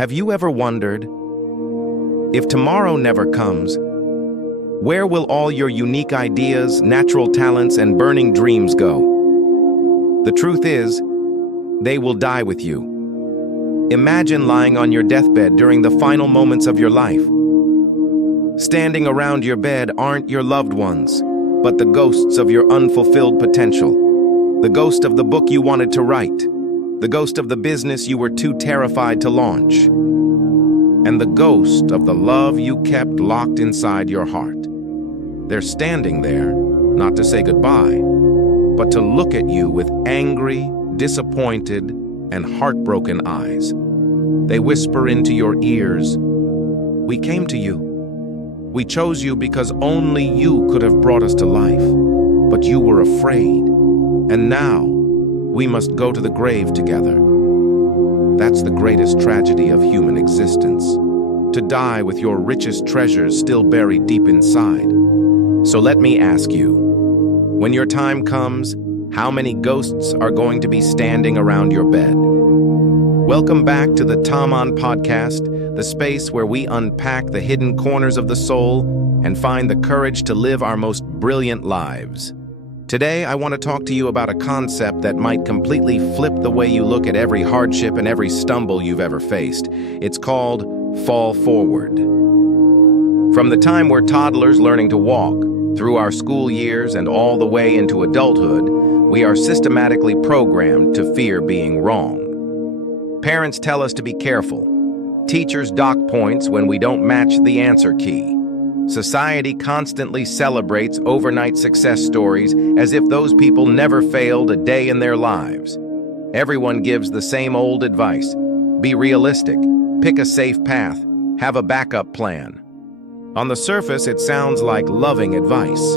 Have you ever wondered, if tomorrow never comes, where will all your unique ideas, natural talents, and burning dreams go? The truth is, they will die with you. Imagine lying on your deathbed during the final moments of your life. Standing around your bed aren't your loved ones, but the ghosts of your unfulfilled potential. The ghost of the book you wanted to write. The ghost of the business you were too terrified to launch. And the ghost of the love you kept locked inside your heart. They're standing there, not to say goodbye, but to look at you with angry, disappointed, and heartbroken eyes. They whisper into your ears, "We came to you. We chose you because only you could have brought us to life, but you were afraid. And now, we must go to the grave together." That's the greatest tragedy of human existence, to die with your richest treasures still buried deep inside. So let me ask you, when your time comes, how many ghosts are going to be standing around your bed? Welcome back to the Tamanh podcast, the space where we unpack the hidden corners of the soul and find the courage to live our most brilliant lives. Today, I want to talk to you about a concept that might completely flip the way you look at every hardship and every stumble you've ever faced. It's called fall forward. From the time we're toddlers learning to walk, through our school years and all the way into adulthood, we are systematically programmed to fear being wrong. Parents tell us to be careful. Teachers dock points when we don't match the answer key. Society constantly celebrates overnight success stories as if those people never failed a day in their lives. Everyone gives the same old advice: be realistic, pick a safe path, have a backup plan. On the surface, it sounds like loving advice.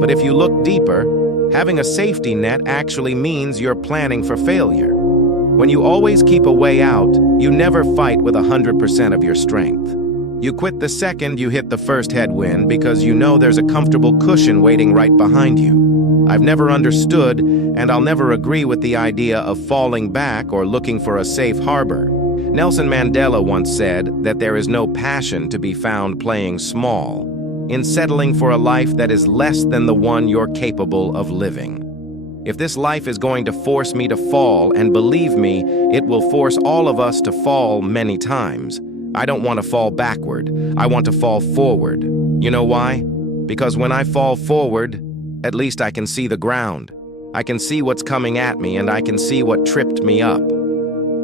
But if you look deeper, having a safety net actually means you're planning for failure. When you always keep a way out, you never fight with 100% of your strength. You quit the second you hit the first headwind because you know there's a comfortable cushion waiting right behind you. I've never understood, and I'll never agree with the idea of falling back or looking for a safe harbor. Nelson Mandela once said that there is no passion to be found playing small, in settling for a life that is less than the one you're capable of living. If this life is going to force me to fall, and believe me, it will force all of us to fall many times, I don't want to fall backward. I want to fall forward. You know why? Because when I fall forward, at least I can see the ground. I can see what's coming at me, and I can see what tripped me up.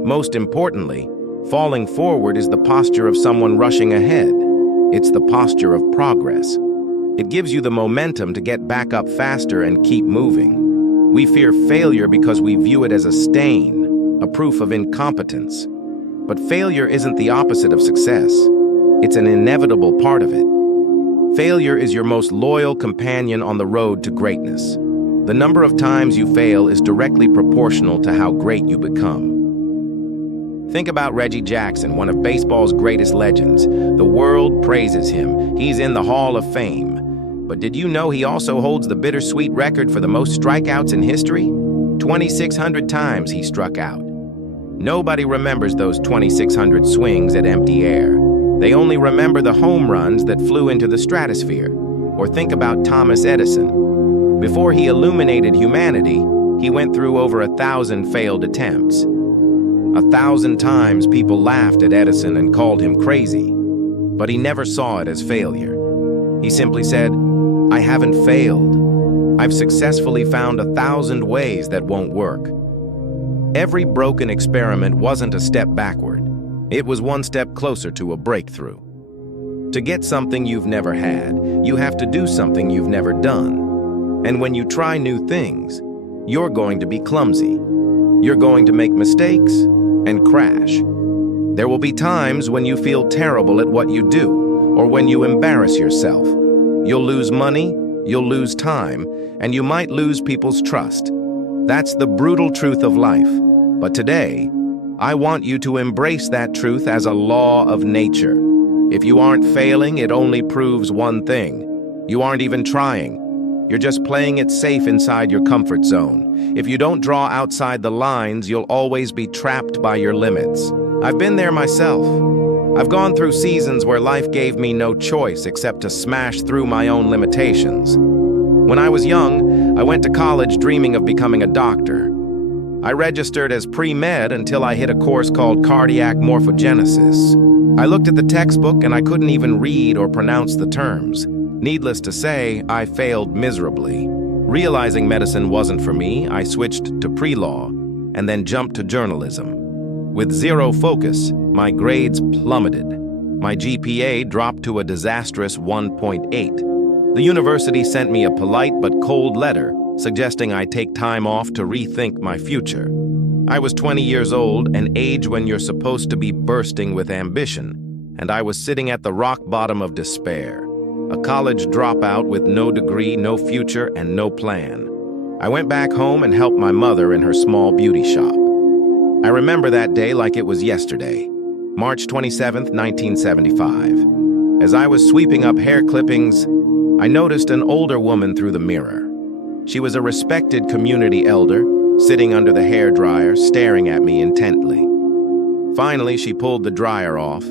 Most importantly, falling forward is the posture of someone rushing ahead. It's the posture of progress. It gives you the momentum to get back up faster and keep moving. We fear failure because we view it as a stain, a proof of incompetence. But failure isn't the opposite of success. It's an inevitable part of it. Failure is your most loyal companion on the road to greatness. The number of times you fail is directly proportional to how great you become. Think about Reggie Jackson, one of baseball's greatest legends. The world praises him. He's in the Hall of Fame. But did you know he also holds the bittersweet record for the most strikeouts in history? 2,600 times he struck out. Nobody remembers those 2,600 swings at empty air. They only remember the home runs that flew into the stratosphere. Or think about Thomas Edison. Before he illuminated humanity, he went through over 1,000 failed attempts. 1,000 times people laughed at Edison and called him crazy. But he never saw it as failure. He simply said, "I haven't failed. I've successfully found 1,000 ways that won't work." Every broken experiment wasn't a step backward. It was one step closer to a breakthrough. To get something you've never had, you have to do something you've never done. And when you try new things, you're going to be clumsy. You're going to make mistakes and crash. There will be times when you feel terrible at what you do, or when you embarrass yourself. You'll lose money, you'll lose time, and you might lose people's trust. That's the brutal truth of life. But today, I want you to embrace that truth as a law of nature. If you aren't failing, it only proves one thing. You aren't even trying. You're just playing it safe inside your comfort zone. If you don't draw outside the lines, you'll always be trapped by your limits. I've been there myself. I've gone through seasons where life gave me no choice except to smash through my own limitations. When I was young, I went to college dreaming of becoming a doctor. I registered as pre-med until I hit a course called cardiac morphogenesis. I looked at the textbook and I couldn't even read or pronounce the terms. Needless to say, I failed miserably. Realizing medicine wasn't for me, I switched to pre-law and then jumped to journalism. With zero focus, my grades plummeted. My GPA dropped to a disastrous 1.8. The university sent me a polite but cold letter suggesting I take time off to rethink my future. I was 20 years old, an age when you're supposed to be bursting with ambition, and I was sitting at the rock bottom of despair. A college dropout with no degree, no future, and no plan. I went back home and helped my mother in her small beauty shop. I remember that day like it was yesterday, March 27th, 1975. As I was sweeping up hair clippings, I noticed an older woman through the mirror. She was a respected community elder, sitting under the hairdryer, staring at me intently. Finally, she pulled the dryer off,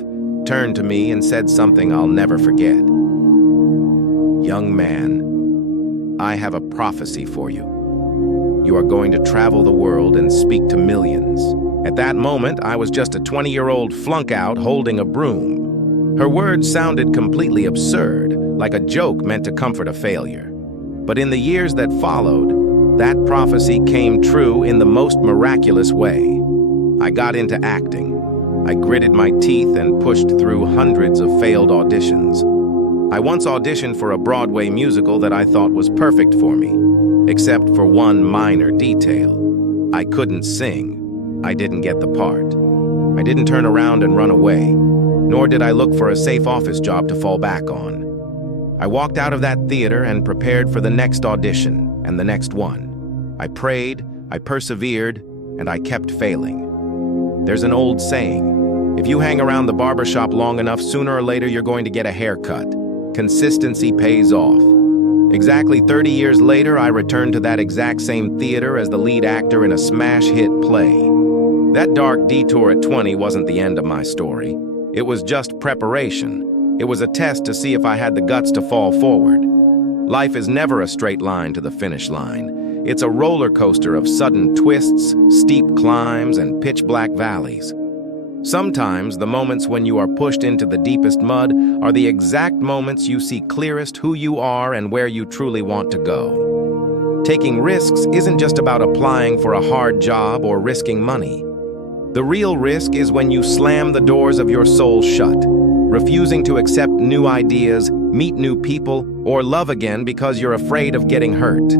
turned to me, and said something I'll never forget. "Young man, I have a prophecy for you. You are going to travel the world and speak to millions." At that moment, I was just a 20-year-old flunk-out holding a broom. Her words sounded completely absurd, like a joke meant to comfort a failure. But in the years that followed, that prophecy came true in the most miraculous way. I got into acting. I gritted my teeth and pushed through hundreds of failed auditions. I once auditioned for a Broadway musical that I thought was perfect for me, except for one minor detail. I couldn't sing. I didn't get the part. I didn't turn around and run away, nor did I look for a safe office job to fall back on. I walked out of that theater and prepared for the next audition and the next one. I prayed, I persevered, and I kept failing. There's an old saying, if you hang around the barbershop long enough, sooner or later you're going to get a haircut. Consistency pays off. Exactly 30 years later, I returned to that exact same theater as the lead actor in a smash hit play. That dark detour at 20 wasn't the end of my story. It was just preparation. It was a test to see if I had the guts to fall forward. Life is never a straight line to the finish line. It's a roller coaster of sudden twists, steep climbs, and pitch-black valleys. Sometimes the moments when you are pushed into the deepest mud are the exact moments you see clearest who you are and where you truly want to go. Taking risks isn't just about applying for a hard job or risking money. The real risk is when you slam the doors of your soul shut, refusing to accept new ideas, meet new people, or love again because you're afraid of getting hurt.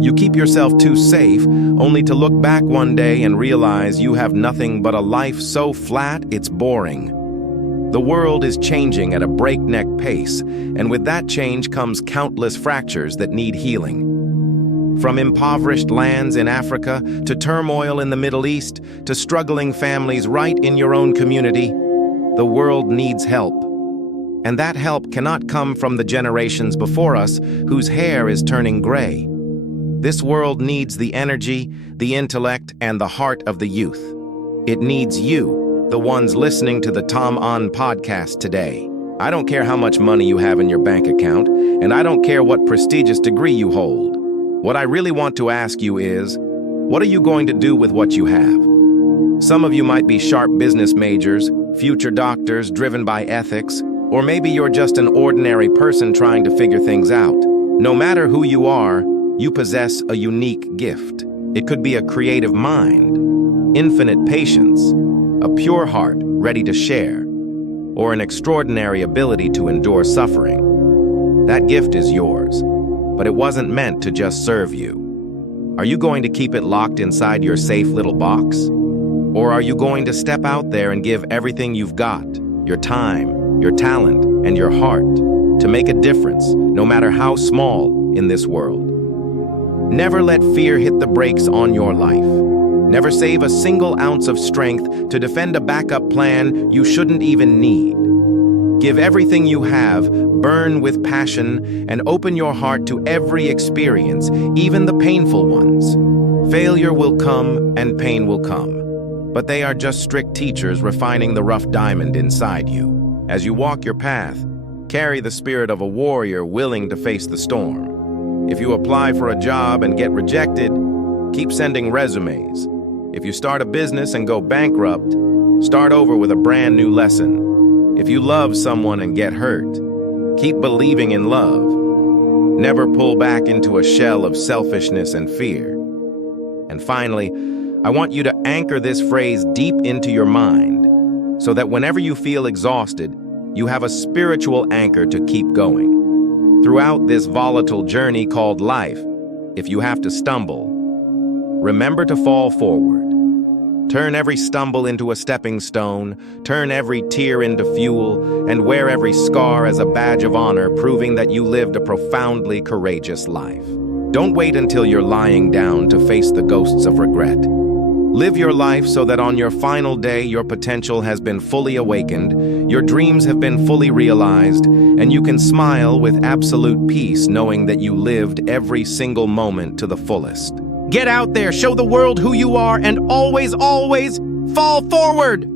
You keep yourself too safe, only to look back one day and realize you have nothing but a life so flat it's boring. The world is changing at a breakneck pace, and with that change comes countless fractures that need healing. From impoverished lands in Africa, to turmoil in the Middle East, to struggling families right in your own community, the world needs help. And that help cannot come from the generations before us whose hair is turning gray. This world needs the energy, the intellect, and the heart of the youth. It needs you, the ones listening to the Tamanh podcast today. I don't care how much money you have in your bank account, and I don't care what prestigious degree you hold. What I really want to ask you is, what are you going to do with what you have? Some of you might be sharp business majors, future doctors driven by ethics, or maybe you're just an ordinary person trying to figure things out. No matter who you are, you possess a unique gift. It could be a creative mind, infinite patience, a pure heart ready to share, or an extraordinary ability to endure suffering. That gift is yours, but it wasn't meant to just serve you. Are you going to keep it locked inside your safe little box? Or are you going to step out there and give everything you've got, your time, your talent, and your heart, to make a difference, no matter how small, in this world? Never let fear hit the brakes on your life. Never save a single ounce of strength to defend a backup plan you shouldn't even need. Give everything you have, burn with passion, and open your heart to every experience, even the painful ones. Failure will come and pain will come. but they are just strict teachers refining the rough diamond inside you. As you walk your path, carry the spirit of a warrior willing to face the storm. If you apply for a job and get rejected, keep sending resumes. If you start a business and go bankrupt, start over with a brand new lesson. If you love someone and get hurt, keep believing in love. Never pull back into a shell of selfishness and fear. And finally, I want you to anchor this phrase deep into your mind so that whenever you feel exhausted, you have a spiritual anchor to keep going. Throughout this volatile journey called life, if you have to stumble, remember to fall forward. Turn every stumble into a stepping stone, turn every tear into fuel, and wear every scar as a badge of honor, proving that you lived a profoundly courageous life. Don't wait until you're lying down to face the ghosts of regret. Live your life so that on your final day, your potential has been fully awakened, your dreams have been fully realized, and you can smile with absolute peace knowing that you lived every single moment to the fullest. Get out there, show the world who you are, and always, always fall forward!